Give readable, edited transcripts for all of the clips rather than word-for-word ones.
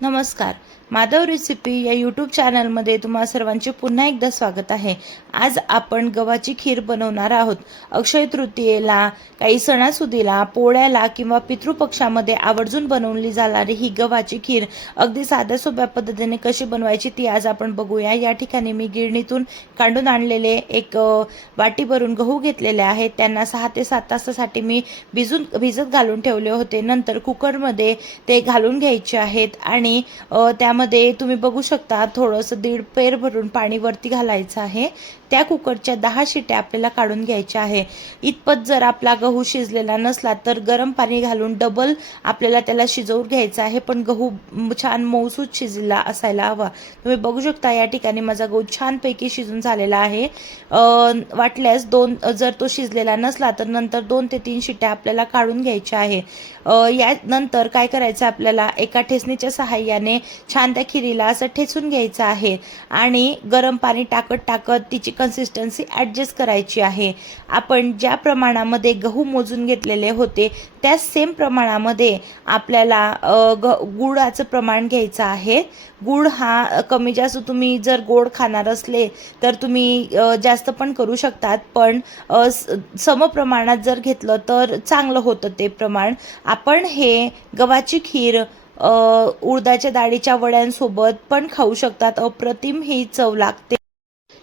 नमस्कार. माधव रेसिपी या यूट्यूब चॅनलमध्ये तुम्हा सर्वांचे पुन्हा एकदा स्वागत आहे. आज आपण गव्हाची खीर बनवणार आहोत. अक्षय तृतीयेला, काही सणासुदीला, पोळ्याला किंवा पितृपक्षामध्ये आवर्जून बनवली जाणारी ही गव्हाची खीर अगदी साध्या सोप्या पद्धतीने कशी बनवायची ती आज आपण बघूया. या ठिकाणी मी गिरणीतून काढून आणलेले एक वाटी भरून गहू घेतलेले आहेत. त्यांना 6 ते 7 तासासाठी मी भिजत घालून ठेवले होते. नंतर कुकरमध्ये ते घालून घ्यायचे आहेत आणि त्यामध्ये तुम्ही बघू शकता थोडंसं 1.5 पेर भरून पाणी वरती घालायचं आहे. त्या कुकरच्या 10 शिट्या आपल्याला काढून घ्यायच्या आहे. इतपत जर आपला गहू शिजलेला नसला तर गरम पाणी घालून डबल आपल्याला त्याला शिजवून घ्यायचं आहे. पण गहू छान मऊसूत शिजला असायला हवा. तुम्ही बघू शकता या ठिकाणी माझा गहू छानपैकी शिजून झालेला आहे. वाटल्यास जर तो शिजलेला नसला तर नंतर 2 ते 3 शिट्या आपल्याला काढून घ्यायच्या आहे. या नंतर काय करायचं आपल्याला एका ठेचणीच्या सहाय्याने छान त्या खिरीला असं ठेचून घ्यायचं आहे आणि गरम पाणी टाकत तिची कन्सिस्टन्सी ॲडजस्ट करायची आहे. आपण ज्या प्रमाणामध्ये गहू मोजून घेतलेले होते त्या सेम प्रमाणामध्ये आपल्याला गुळाचं प्रमाण घ्यायचं आहे. गुळ हा कमी जास्त तुम्ही जर गोड खाणार असले तर तुम्ही जास्त पण करू शकतात, पण समप्रमाणात जर घेतलं तर चांगलं होतं ते प्रमाण. आपण हे गव्हाची खीर उडदाच्या डाळीच्या वड्यांसोबत पण खाऊ शकतात. अप्रतिम ही चव लागते.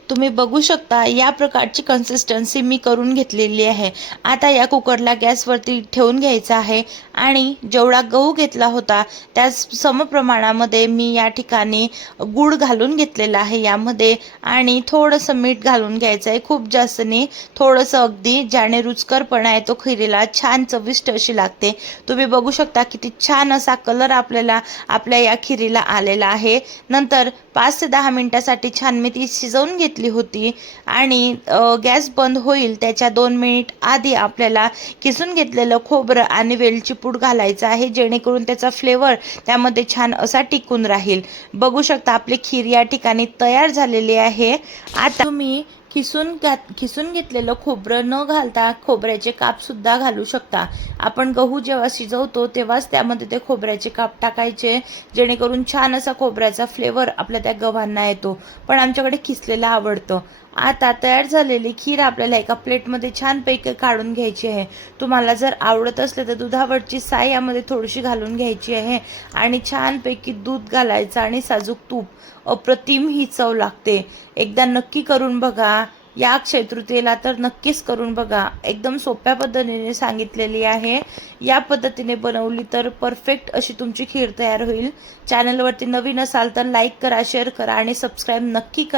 तुम्ही बघू शकता या प्रकारची कन्सिस्टन्सी मी करून घेतलेली आहे. आता या कुकरला गॅसवरती ठेवून घ्यायचा आहे आणि जेवढा गहू घेतला होता त्याच समप्रमाणामध्ये मी या ठिकाणी गूळ घालून घेतलेला आहे यामध्ये आणि थोडंसं मीठ घालून घ्यायचं आहे. खूप जास्त नाही, थोडंसं अगदी, ज्याने रुचकरपणा आहे तो खिरीला छान चविष्ट अशी लागते. तुम्ही बघू शकता किती छान असा कलर आपल्या या खिरीला आलेला आहे. नंतर 5 ते 10 मिनिटासाठी छान मी ती शिजवून घेतली होती आणि गॅस बंद होईल त्याच्या 2 मिनिट आधी आपल्याला किसून घेतलेलं खोबरं आणि वेलची पूड घालायचं आहे, जेणेकरून त्याचा फ्लेवर त्यामध्ये छान असा टिकून राहील. बघू शकता आपली खीर या ठिकाणी तयार झालेली आहे. आता तुम्ही खिसून घेतलेलं खोबरं न घालता खोबऱ्याचे काप सुद्धा घालू शकता. आपण गहू जेव्हा शिजवतो तेव्हाच त्यामध्ये ते खोबऱ्याचे काप टाकायचे, जेणेकरून छान असा खोबऱ्याचा फ्लेवर आपल्या त्या गव्हांना येतो. पण आमच्याकडे खिसलेलं आवडतं. आता तयार झालेली खीर आपल्याला एका प्लेटमध्ये छानपैकी काढून घ्यायची आहे. तुम्हाला जर आवडत असले तर दुधावरची साय यामध्ये थोडीशी घालून घ्यायची आहे आणि छानपैकी दूध घालायचं आणि साजूक तूप. अप्रतिम ही चव लागते. एकदा नक्की करून बघा. या अक्षय तृतीयेला तर नक्कीच करून बघा. एकदम सोप्या पद्धतीने सांगितलेली आहे. या पद्धतीने बनवली तर परफेक्ट अशी तुमची खीर तयार होईल. चॅनलवरती नवीन असाल तर लाईक करा, शेअर करा आणि सबस्क्राईब नक्की करा.